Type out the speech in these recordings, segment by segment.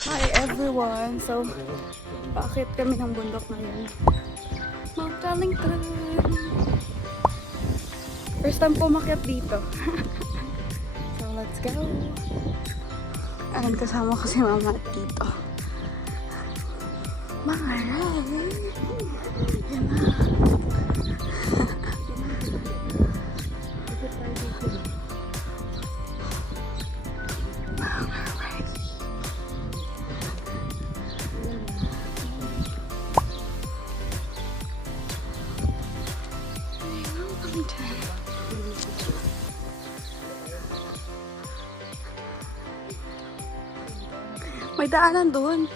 Hi everyone! So, paakit kami ng bundok ngayon. Mount Wellington! First time po umakyat dito. So, let's go! And kasama ko si mama at tito. Mga ray! Yan na! May daanan doon.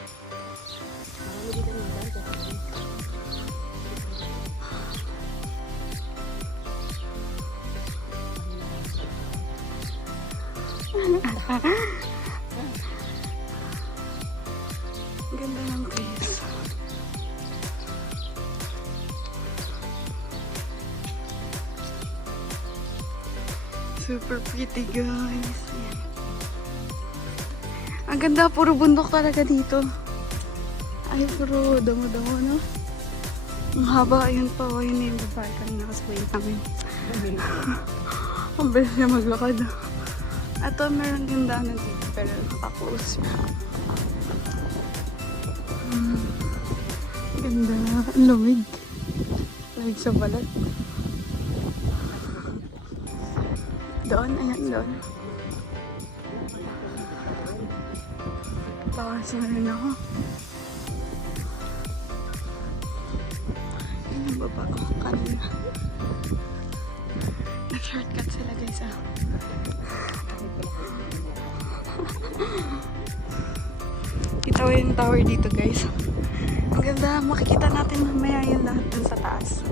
Ganda ng place. Super pretty, guys. Yan. Ang ganda, puro bundok talaga dito. Ay, puro damo-damo, no? Ang haba, ayun pa. Ayun na yung babae kanina kasabay namin. Ang bilis niya maglakad. Ito, meron din daanan dito, pero nakaklose na. Ganda. Ang lamig. Lamig sa balat. Doon, ayan, doon. Bawas na rin ako. Yun yung baba ko kanina. Nag-shortcut sila, guys, ah. Kita ko yung tower dito, guys. Ang ganda. Makikita natin mamaya yun lahat dun sa taas.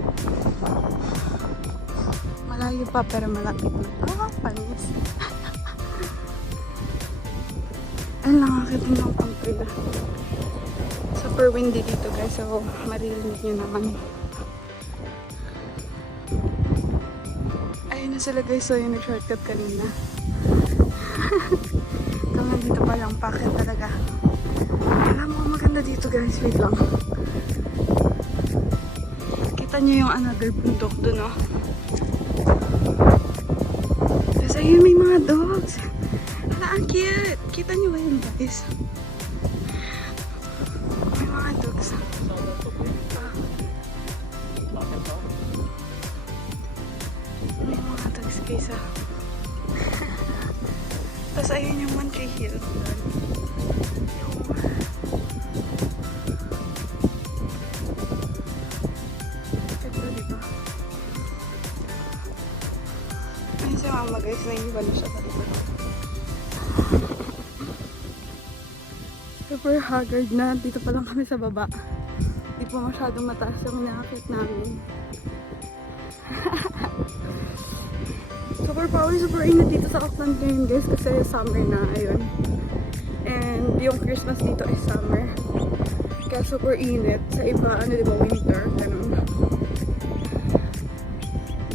Malayo pa, pero malapit na. Ah, panis. Ayun lang, akitin ng umbrella. Super windy dito, guys. So, maririnig nyo naman. Ayun na sila, guys. So, yung nag-shortcut kanina. Kami dito pa lang. Pakit talaga. Alam mo, maganda dito, guys. Wait lang. Kita nyo yung another bundok dun, oh. Tapos, ayun, may mga dogs. Ang cute! Kita niyo ba yun, guys? May mga dogs. May mga dogs, guys, ah. Tapos ayun yung One Tree Hill. Ito, diba? Ayun si mama, guys. Naiiwan na siya sa likod. Super haggard na. Dito pa lang kami sa baba. Di pa masyadong mataas yung nakakit namin. Super power, super init dito sa Auckland ngayon, guys, kasi summer na, ayun. And yung Christmas dito is summer. Kaya super init. Sa iba, ano diba, winter, ganun.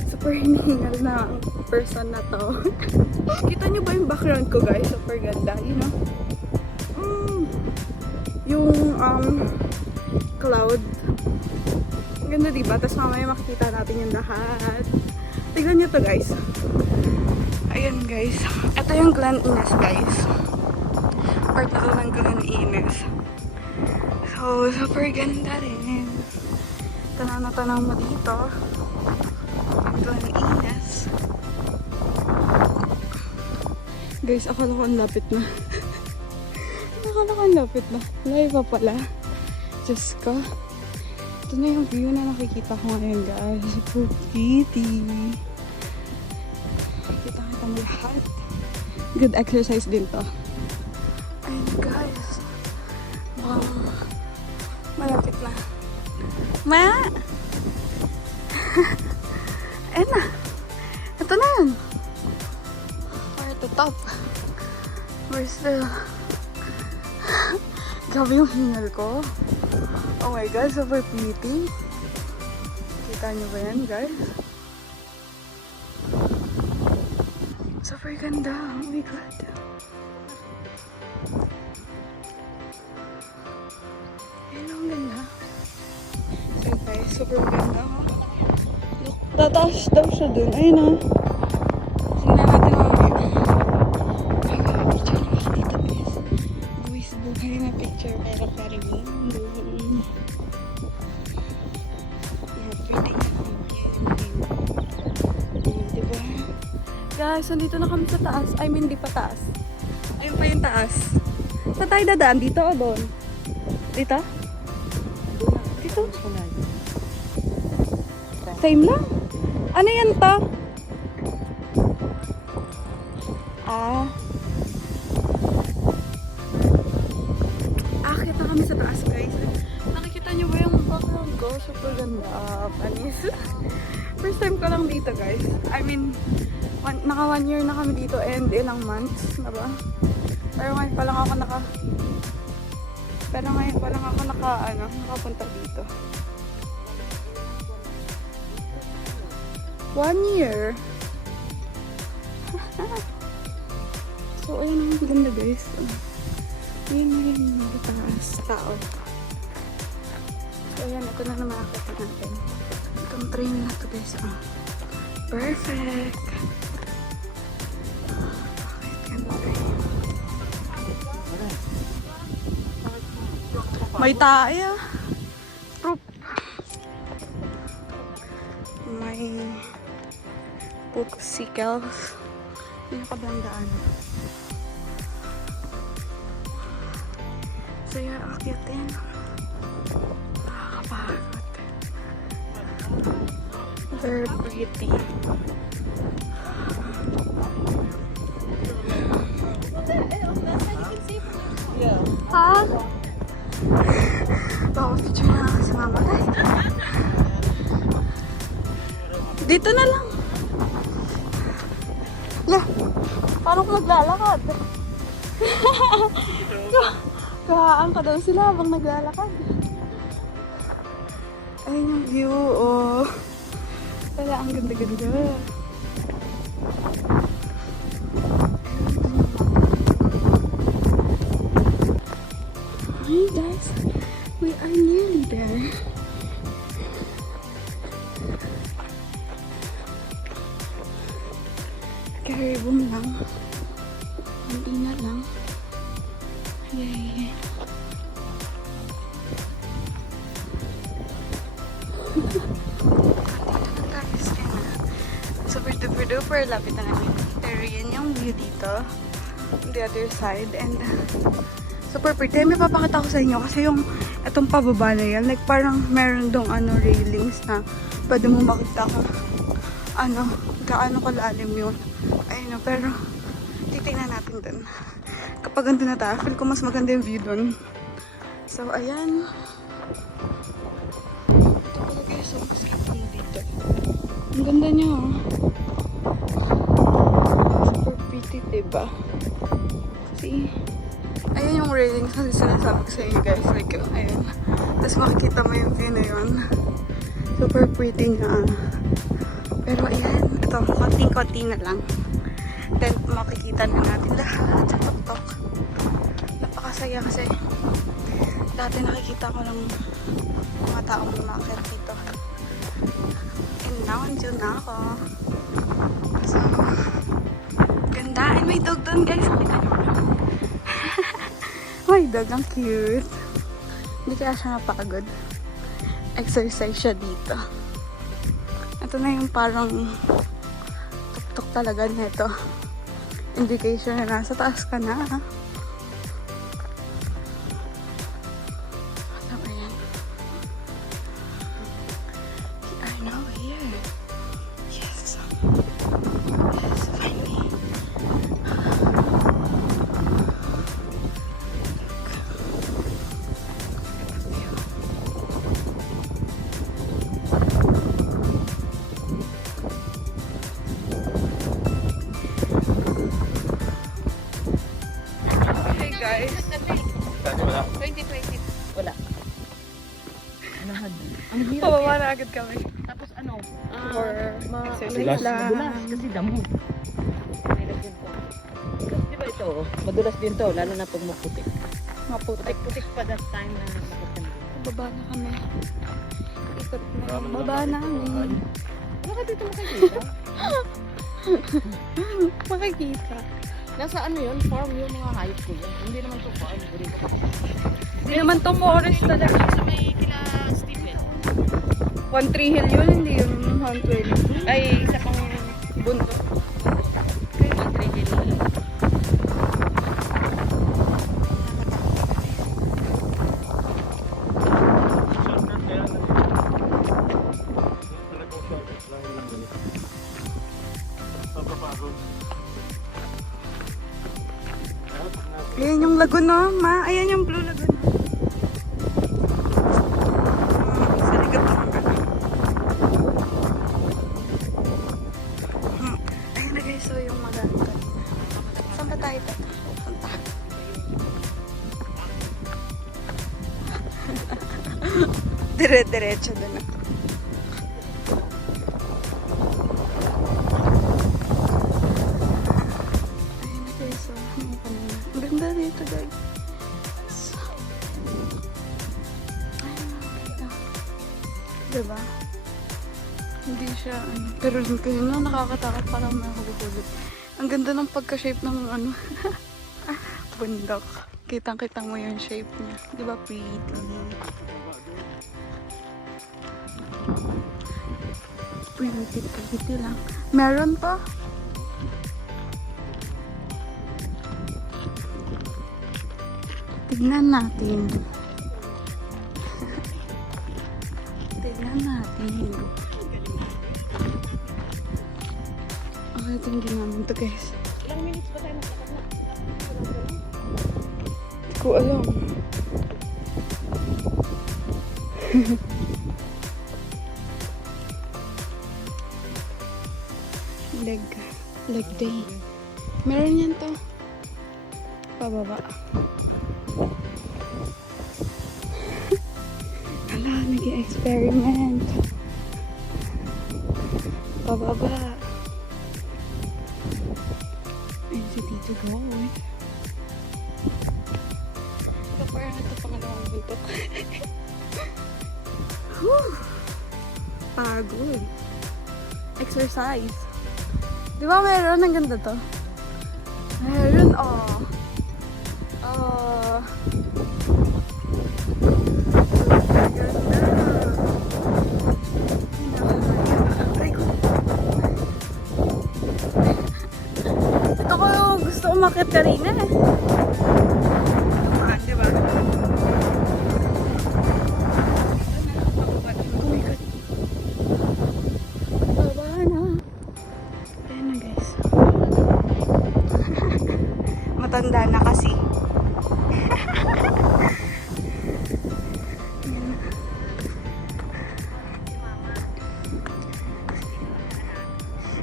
Super hinihingal na person na to. Kita nyo ba yung background ko, guys? Super ganda, you know? Yung cloud. Ang ganda, diba? Tapos mamaya makikita natin yung lahat. Tignan nyo to, guys. Ayan, guys. Ito yung Glen Innes, guys. Part na to ng Glen Innes. So, super ganda rin. Tanaw mo dito. Glen Innes. Guys, akala ko ang lapit na. Akala ko ang lapit na. Layo pa pala. Diyos ko. Ito na yung view na nakikita ko ngayon, guys. Super pretty. Kita mo lahat. Good exercise din to. Ayun, guys. Wow. Malapit na. Ma! Ayun na. Ito na yan. We're at the top. We're still... Grabe yung hingal ko. Oh my god, super pretty. Kita nyo ba yan, guys? Super ganda. Oh my god. Super ganda, ha? Look, tataas daw siya dun. Ayun, ha? Tingnan natin mamaya. Ay, picture naman dito, guys. Buwis buhay na picture, pero ganda. Pretty. Diba? Guys, nandito na kami sa taas. I mean, di pa taas. Ayun pa yung taas. Saan tayo dadaan? Dito o doon? Dito? Dito? Same lang? Ano yan to? Akit na kami sa taas, guys. Nakikita nyo ba yung background ko? Super ganda. Panis. First time ko lang dito, guys. I mean, naka 1 year na kami dito and ilang months na ba? Pero ngayon pa lang ako nakapunta dito. 1 year. So, ayun ang ganda, guys. Ayun, taas. Tao. So, ayan, ito na naman akit natin. Itong train na to, guys. Perfect. May tayo. Proof. May popsicles. Yung kabandaan. So, yan, akyatin. Nakakapagod. Very pretty. Ha? Baka picture na lang si mama, guys. Dito na lang. Yeah. Paano ko naglalakad? Kahaan ka daw sila habang naglalakad. Ayun yung view, oh. Wala, ang ganda-ganda. Hi guys, we are nearly there. Carry boom lang. Hindi na lang. Yay. Super duper duper lapit na namin. Pero yan yung view dito. On the other side. And super pretty. May papakita ko sa inyo kasi yung itong pababa na yan. Like parang meron dong railings na pwede mo makita kung gaano kalalim yun. Ayun, pero titingnan natin dun. Kapag andun na tayo, feel ko mas maganda yung view dun. So, ayan. Ito pala guys, so mas kapag dito. Ang ganda niya, oh. Super pretty, diba? See? Ayan yung railings na sinasabi ko sa inyo guys. Like, ayan. Tapos makikita mo yung view na yun. Super pretty nga. Pero ayan, ito, konting-konti na lang. Then, makikita na natin lahat sa tuktok. Napakasaya kasi dati nakikita ko lang mga taong umakyat dito. And now, andyan na ako. So, ganda. And may dog doon guys. Nakita nyo ba? May dog, ang cute. Hindi kaya siya napagod. Exercise siya dito. Ito na yung parang tuktok talaga nito. Indication na nasa taas ka na. So, ayan. We are now here. Yes. Yes, finally. Guys. 2020. Wala. Ang hirap. Pababa na agad kami. Tapos For exercise lang. madulas kasi damo. Madulas din to. Kasi diba ito, madulas din to, lalo na pag maputik. Maputik. Putik pa that time na nakatanda. Baba na kami. Ikot na yung baba namin. Ano ka dito makikita? Makikita. Nasa ano yun? Farm yung mga hayop ko yun. Hindi naman to farm. Hindi naman to forest talaga. Sa may kila Stephen. 1-3 hill yun, hindi yun 120. Ay, isa pang Bundok. kay Madrid. Ayan yung lagoon, no, ma. Ayan yung blue lagoon. Sa likod lang ka. Ayan na guys, so yung maganda. Saan ba tayo ito? Punta. Dire-diretso doon na. Ayan na guys, so yung kanina. Ang ganda dito guys. Ayan na, ganda. Diba? Hindi siya, ano. Pero kasi nga nakakatakot parang mahuhulog. Ang ganda ng pagka-shape ng ano. Bundok. Kitang-kita mo yung shape niya. Diba pretty? Pretty lang. Meron pa. Tignan natin. Tignan natin. Okay, tingin namin to guys. Ilang minutes ba tayo maglakad na? Hindi ko alam. Leg day. Meron yan to. Pababa. Hala, nag-experiment. Pababa. Ayun si Tito Goy. Ito parang ito pangalawang buntok. Whew! Pagod. Exercise. Di ba meron? Ang ganda to. Meron, oh. Oh. Ganda. Ay, ko. Ito ko gusto umakit ka rin eh. Tumaan, di ba? Oh my God. Baba na. Ayan na guys. Matanda na kasi.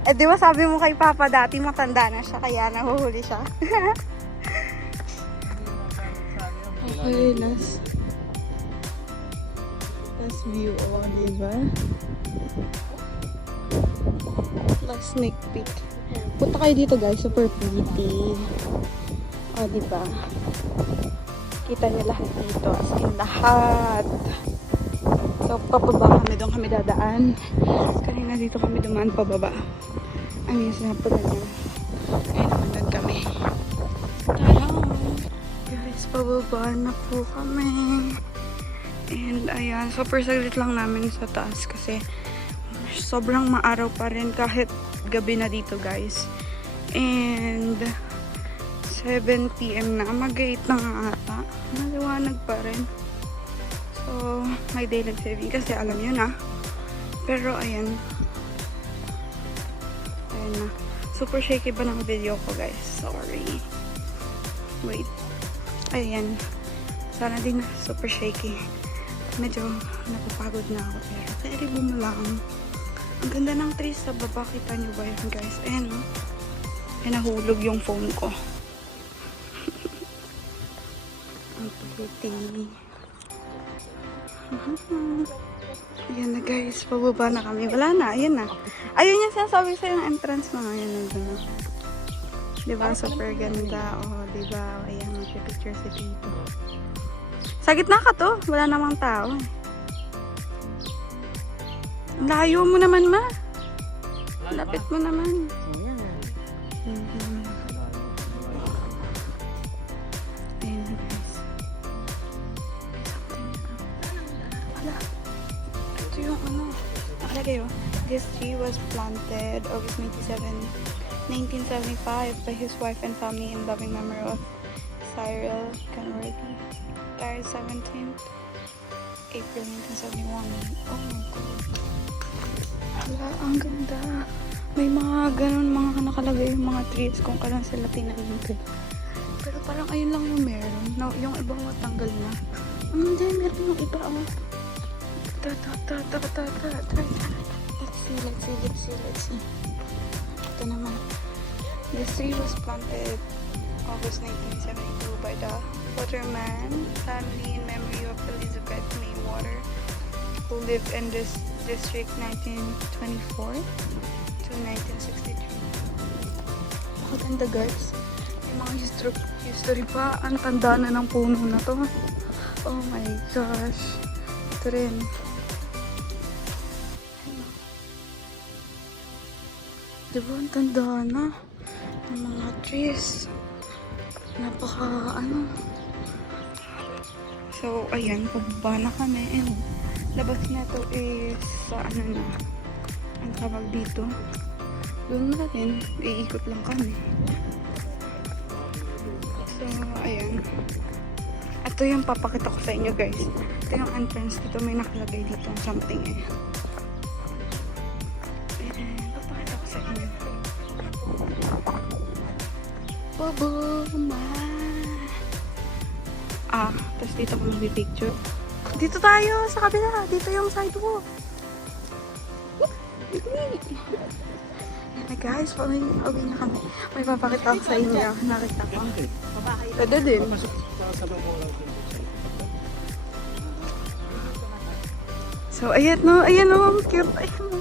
Eh di ba sabi mo kay Papa dati matanda na siya kaya nahuhuli siya. Okay, last view, oh, diba? Last sneak peek. Punta kayo dito guys, super pretty. Oh, diba? Kita niyo lahat dito, as in lahat. So, papaba kami, doon kami dadaan. Kanina dito kami dumaan pababa. I mean, sinapunta niya. Ayun naman doon kami. Tara! Guys, pababa na po kami. And ayan, super saglit lang namin sa taas kasi sobrang maaraw pa rin kahit gabi na dito guys. And 7 PM na, mag-8 na nga ata. Maliwanag pa rin. So, may daylight saving kasi alam nyo na. Pero ayan. Ayan na. Super shaky ba ng video ko guys? Sorry. Wait. Ayan. Sana din na super shaky. Medyo napapagod na ako pero terrible mo lang. Ang ganda ng trees sa baba. Kita nyo ba yun guys? Ayan o. Ay nahulog yung phone ko. Ang pretty. Ayan na guys. Pababa na kami. Wala na. Ayan na. Ayun yung sinasabi sa'yo ng entrance na. Ayan nandun na. Diba? Super ganda. O, diba? Ayan. Mag-picture si Tito. Sa gitna ka to. Wala namang tao. Ang layo mo naman, ma. Lapit mo naman. Ayan. Ayun na, guys. Wala. Ito yung ano. Nakalagay oh. This tree was planted August 27, 1975 by his wife and family in loving memory of Cyril Kenworthy. Died 17th April 1971. Oh my God. Hala, ang ganda. May mga ganun, mga nakalagay yung mga trees kung kailan sila tinanong. Pero parang ayun lang yung meron. No, yung ibang matanggal na. Hindi, meron yung iba. Oh. Let's see. Ito naman. This tree was planted August 1972 by the Waterman family in memory of Elizabeth Maywater, who lived in this district 1924 to 1963. Maganda guys. May mga history pa. Ang tanda na ng puno na to. Oh my gosh. Ito rin. Diba ang tanda na ng mga trees. Napaka ano. So ayan, pababa na kami. And labas na to is sa ano na. Ang tawag dito. Doon na rin. Iikot lang kami. So ayan. Ito yung papakita ko sa inyo guys. Ito yung entrance dito. May nakalagay dito something eh. Papakita ko sa inyo. Bubuma. Tapos dito ko mag-picture. Dito tayo sa kabila. Dito yung sidewalk. Yan na guys. Pauwi na kami. May papakita ko sa inyo. Nakita ko. Pwede din. So, ayan no. Ayan no. Cute. Ayan no.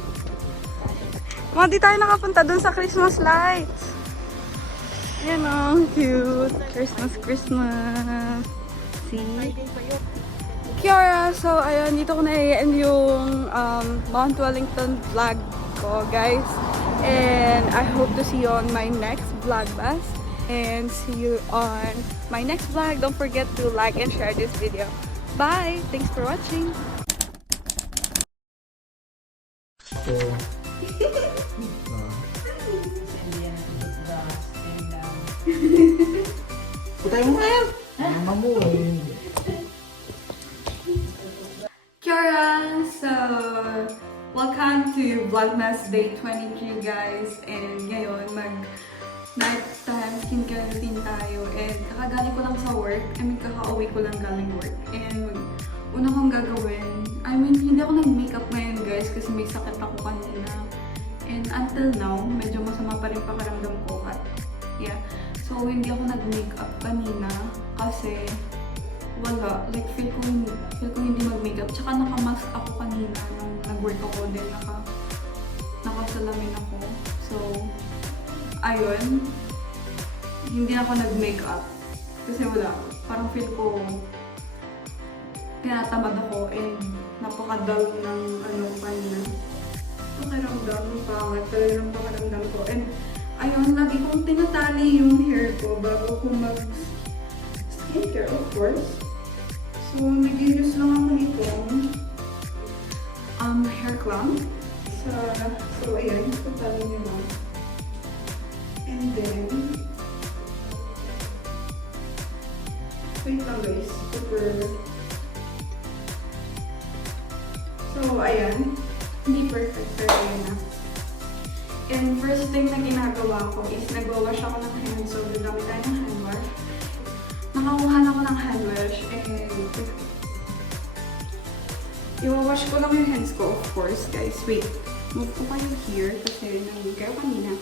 Mga di tayo nakapunta dun sa Christmas lights. Ayan o. Cute. Christmas. See? Kiara! So, ayun. Dito ko na-end yung Mount Wellington vlog ko, guys. And I hope to see you on my next vlogmas. And see you on my next vlog. Don't forget to like and share this video. Bye! Thanks for watching! Putay mo nga yan! Mama mo eh. Kiara! So, welcome to Vlogmas Day 23 guys. And ngayon, nighttime skincare routine tayo. And kakagaling ko lang sa work. Kakauwi ko lang galing work. And una kong gagawin, hindi ako nag-makeup ngayon guys kasi may sakit ako kanina. And until now, medyo masama pa rin pakiramdam ko. At yeah. So, hindi ako nag-makeup kanina kasi wala. Like, feel ko hindi mag-makeup. Tsaka naka-mask ako kanina nung nag-work ako din. Nakasalamin ako. So, ayun. Hindi ako nag-makeup. Kasi wala. Parang feel ko tinatamad ako and napaka-dull ng kanina. Pakiramdam, pangit. Talaga ng pakiramdam ko. And ayun, lagi kong tinatali yung hair ko bago ko mag-skincare, of course. So, nag-use lang ako nitong hair clamp. So, ayan, tatali nyo lang. And then, wait lang guys, So, ayan, hindi perfect, pero ayan na. And first thing na ginagawa ko is nag-wash ako ng hands. So, gagamit tayo ng hand wash. Nakakuha na ako ng hand wash and i-wash ko lang yung hands ko, of course, guys. Wait, move ko kayo here kasi nag-move kayo kanina.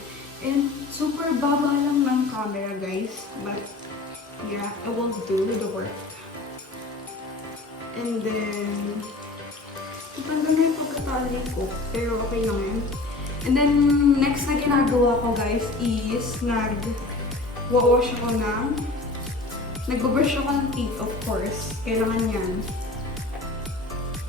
And super baba lang ng camera, guys. But, yeah, it will do the work. And then, tutanggal na yung pagkatali ko. Pero okay lang yun. And then, next na ginagawa ko guys is nag-brush ako ng teeth, of course. Kailangan yan.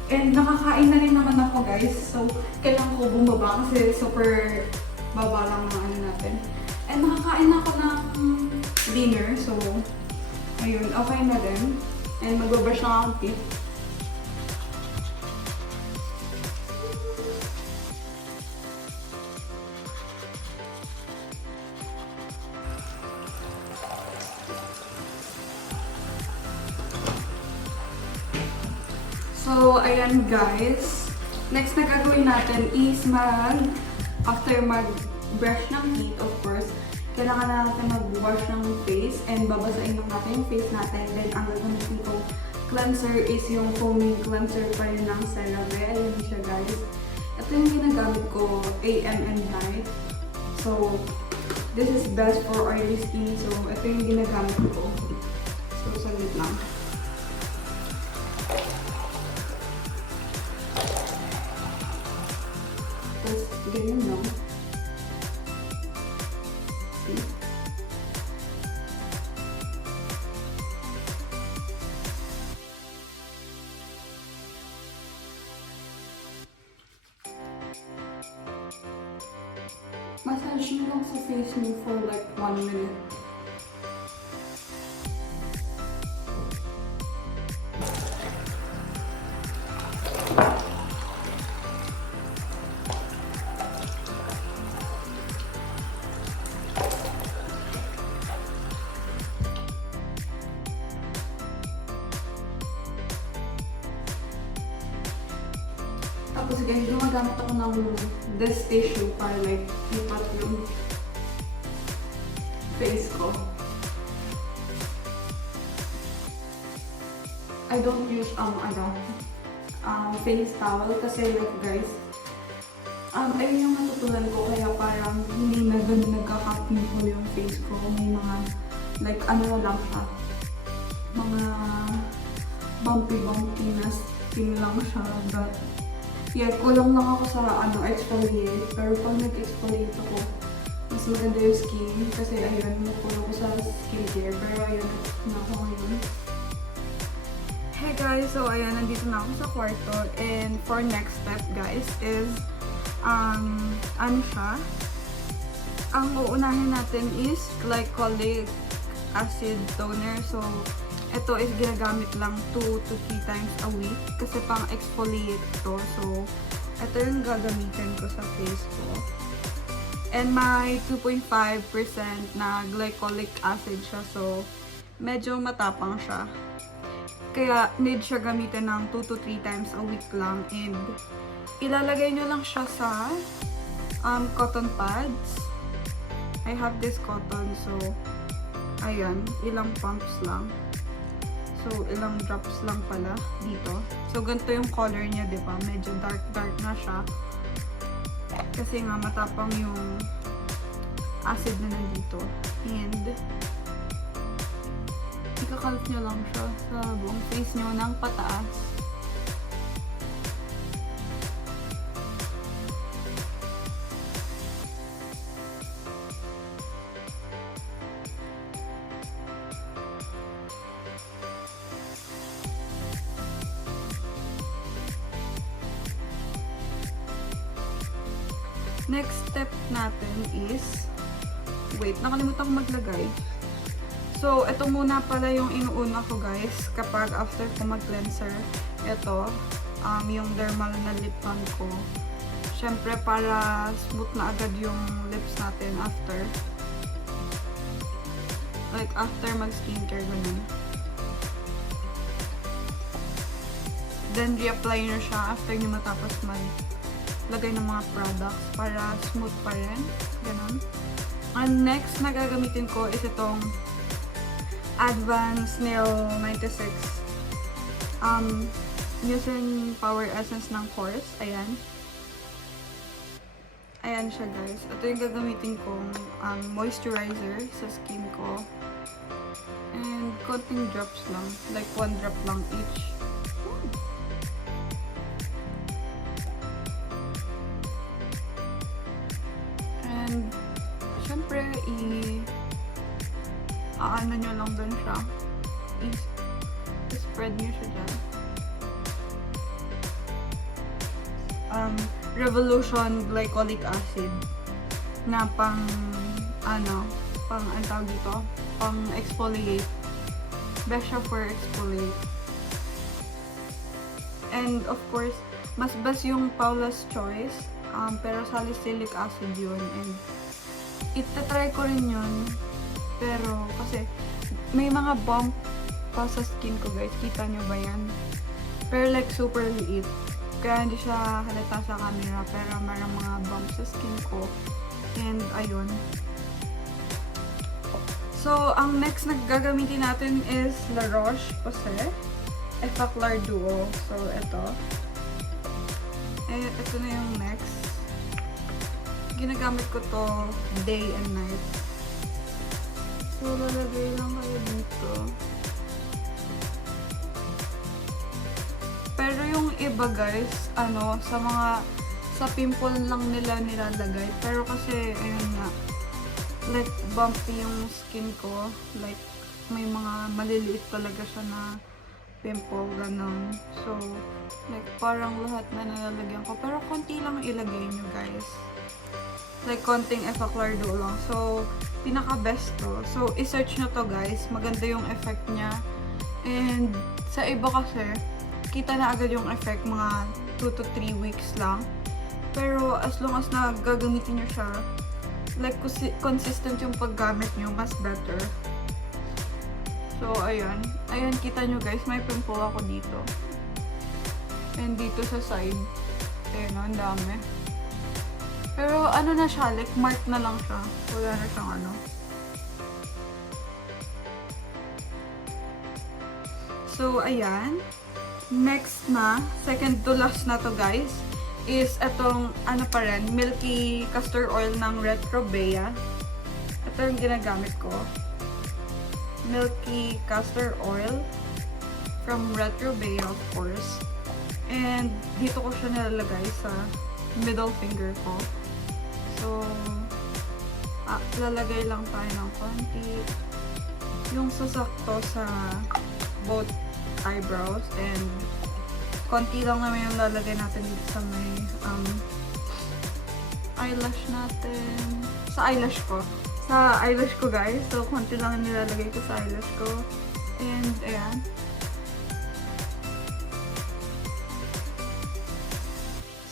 And nakakain na rin naman ako guys. So, kailangan ko bumaba kasi super baba lang ng ano natin. And nakakain na ako ng dinner. So, ayun, okay na din. And magbabrush na ako teeth. So, ayan guys. Next na gagawin natin is after mag-brush ng teeth, of course, kailangan na natin mag-wash ng face and babasain lang natin yung face natin. Then, ang gagamitin ko cleanser is yung foaming cleanser pa rin ng CeraVe. Ayan siya guys. Ito yung ginagamit ko AM and night. So, this is best for oily skin. So, ito yung ginagamit ko. So, saglit lang. Tapos, ganyan lang. See? Massage nyo lang sa face nyo for like 1 minute. Tapos guys, gumagamit ako ng this tissue para like ipat yung face ko. I don't use face towel kasi like guys, ayun yung natutunan ko kaya parang hindi na ganun nagkaka-pimple yung face ko. May mga like ano na lang siya, mga bumpy na skin lang siya, but yeah, kulang lang ako sa exfoliate. Pero pag nag-exfoliate ako, mas maganda yung skin. Kasi ayun, nakulang ko sa skincare. Pero ayun, na ako ngayon. Hey guys, so ayun, nandito na ako sa kwarto. And for next step guys is, ano siya? Ang uunahin natin is glycolic acid toner. So, ito is ginagamit lang 2 to 3 times a week kasi pang exfoliate to. So, ito yung gagamitin ko sa face ko. And may 2.5% na glycolic acid siya. So, medyo matapang siya. Kaya, need siya gamitin ng 2 to 3 times a week lang. And, ilalagay nyo lang siya sa cotton pads. I have this cotton. So, ayan, ilang pumps lang. So, ilang drops lang pala dito. So, ganito yung color niya, di ba? Medyo dark na siya. Kasi nga, matapang yung acid na nandito. And, ikakalp nyo lang siya sa buong face nyo ng pataas. Next step natin is, wait, nakalimutan ko maglagay. So, ito muna pala yung inuuna ko guys, kapag after ko mag-cleanser. Ito, yung dermal na lip balm ko. Syempre, para smooth na agad yung lips natin after. Like, after mag-skincare, ganun. Then, reapply nyo siya after nyo matapos lagay ng mga products para smooth pa rin. Ganun. And next na gagamitin ko is itong Advanced Nail 96. Using Power Essence ng course. Ayan. Ayan siya guys. Ito yung gagamitin kong moisturizer sa skin ko. And konting drops lang. Like 1 drop lang each. And, syempre, ano nyo lang dun siya. spread nyo siya dyan. Revolution glycolic acid na pang ang tawag dito, pang exfoliate. Best siya for exfoliate. And of course, mas best yung Paula's Choice, pero salicylic acid yun. And itatry ko rin yun, pero kasi may mga bump pa sa skin ko guys, kita nyo ba yan? Pero like super liit. Kaya hindi siya halata sa camera, pero mayroong mga bumps sa skin ko. And ayun. So, ang next na gagamitin natin is La Roche-Posay Effaclar Duo. So, ito. Ito na yung next. Ginagamit ko to day and night. So, lalagay lang kayo dito. Pero yung iba guys, sa pimple lang nila nilalagay. Pero kasi, ayun nga, like, bumpy yung skin ko. Like, may mga maliliit talaga siya na pimple, ganun. So, like, parang lahat na nalalagyan ko. Pero konti lang ilagay nyo guys. Like, konting Effaclar Duo lang. So, pinaka-best to. So, isearch nyo to guys. Maganda yung effect niya. And, sa iba kasi, kita na agad yung effect mga 2 to 3 weeks lang. Pero as long as na gagamitin nyo siya, like consistent yung paggamit nyo, mas better. So, ayan. Ayan, kita nyo guys, may pimple ako dito. And dito sa side. Ayan, ang dami. Pero ano na siya, like mark na lang siya. Wala na siyang ano. So, ayan. Next na, second to last na to guys, is itong ano pa rin, milky castor oil ng Retrobea. Ito yung ginagamit ko. Milky castor oil from Retrobea, of course. And dito ko siya nilalagay sa middle finger ko. So, lalagay lang tayo ng konti. Yung sasakto sa both eyebrows, and konti lang naman yung lalagay natin dito sa may eyelash natin. Sa eyelash ko. Sa eyelash ko guys. So, konti lang yung nilalagay ko sa eyelash ko. And, ayan.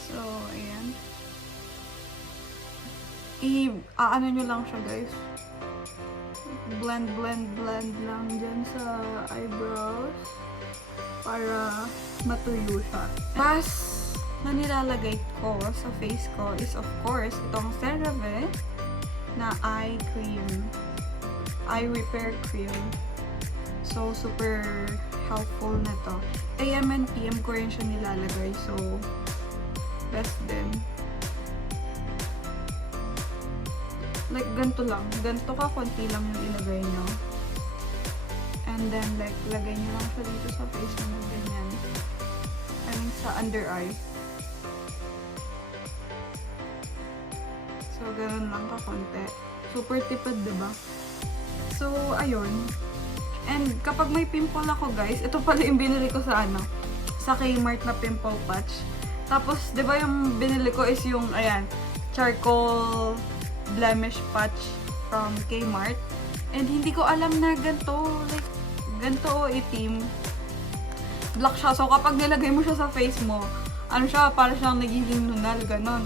So, ayan. Ano nyo lang siya guys. Blend lang dyan sa eyebrows para matuyo siya. Last na nilalagay ko sa face ko is of course itong CeraVe na eye cream. Eye repair cream. So, super helpful na to. AM and PM ko rin siya nilalagay. So, best din. Like, ganito lang. Ganito ka, konti lang yung ilagay nyo. And then, like, lagay nyo lang siya dito sa face nyo. Ganyan. I mean, sa under eye. So, ganun lang ka konti. Super tipid, diba? So, ayun. And, kapag may pimple ako, guys, ito pala yung binili ko sa sa Kmart na pimple patch. Tapos, diba yung binili ko is yung, ayan, charcoal blemish patch from Kmart. And hindi ko alam na ganito. Like, ganito o itim. Black siya. So, kapag nilagay mo siya sa face mo, ano siya, para siyang nagiging nunal, ganon.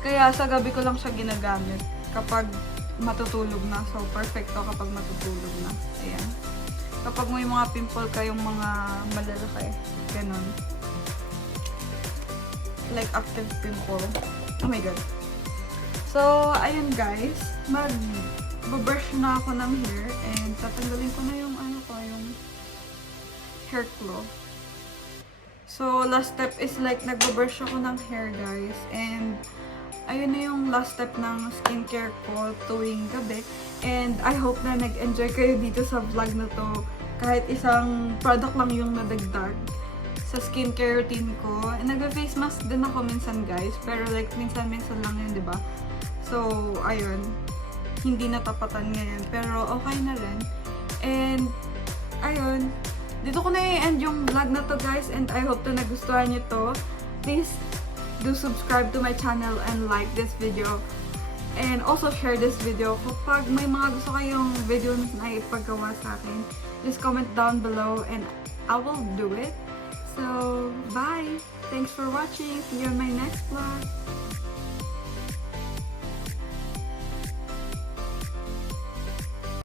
Kaya sa gabi ko lang siya ginagamit kapag matutulog na. So, perfecto kapag matutulog na. Ayan. Kapag may mga pimple kayong mga malalaki, ganon. Like active pimple. Oh my god. So, ayun guys, mag-brush na ako ng hair and tatanggalin ko na yung yung hair claw. So, last step is like nag-brush ako ng hair guys, and ayun na yung last step ng skincare ko tuwing gabi. And I hope na nag-enjoy kayo dito sa vlog na to. Kahit isang product lang yung nadagdag sa skincare routine ko. And nag-face mask din ako minsan guys, pero like minsan-minsan lang yun, diba? So, ayun. Hindi natapatan ngayon. Pero, okay na rin. And, ayun. dito ko na i-end yung vlog na to guys, and I hope na nagustuhan nyo to. Please do subscribe to my channel and like this video. And also share this video. Kapag may mga gusto kayong video na ipagawa sa akin, just comment down below and I will do it. So, bye! Thanks for watching. See you in my next vlog.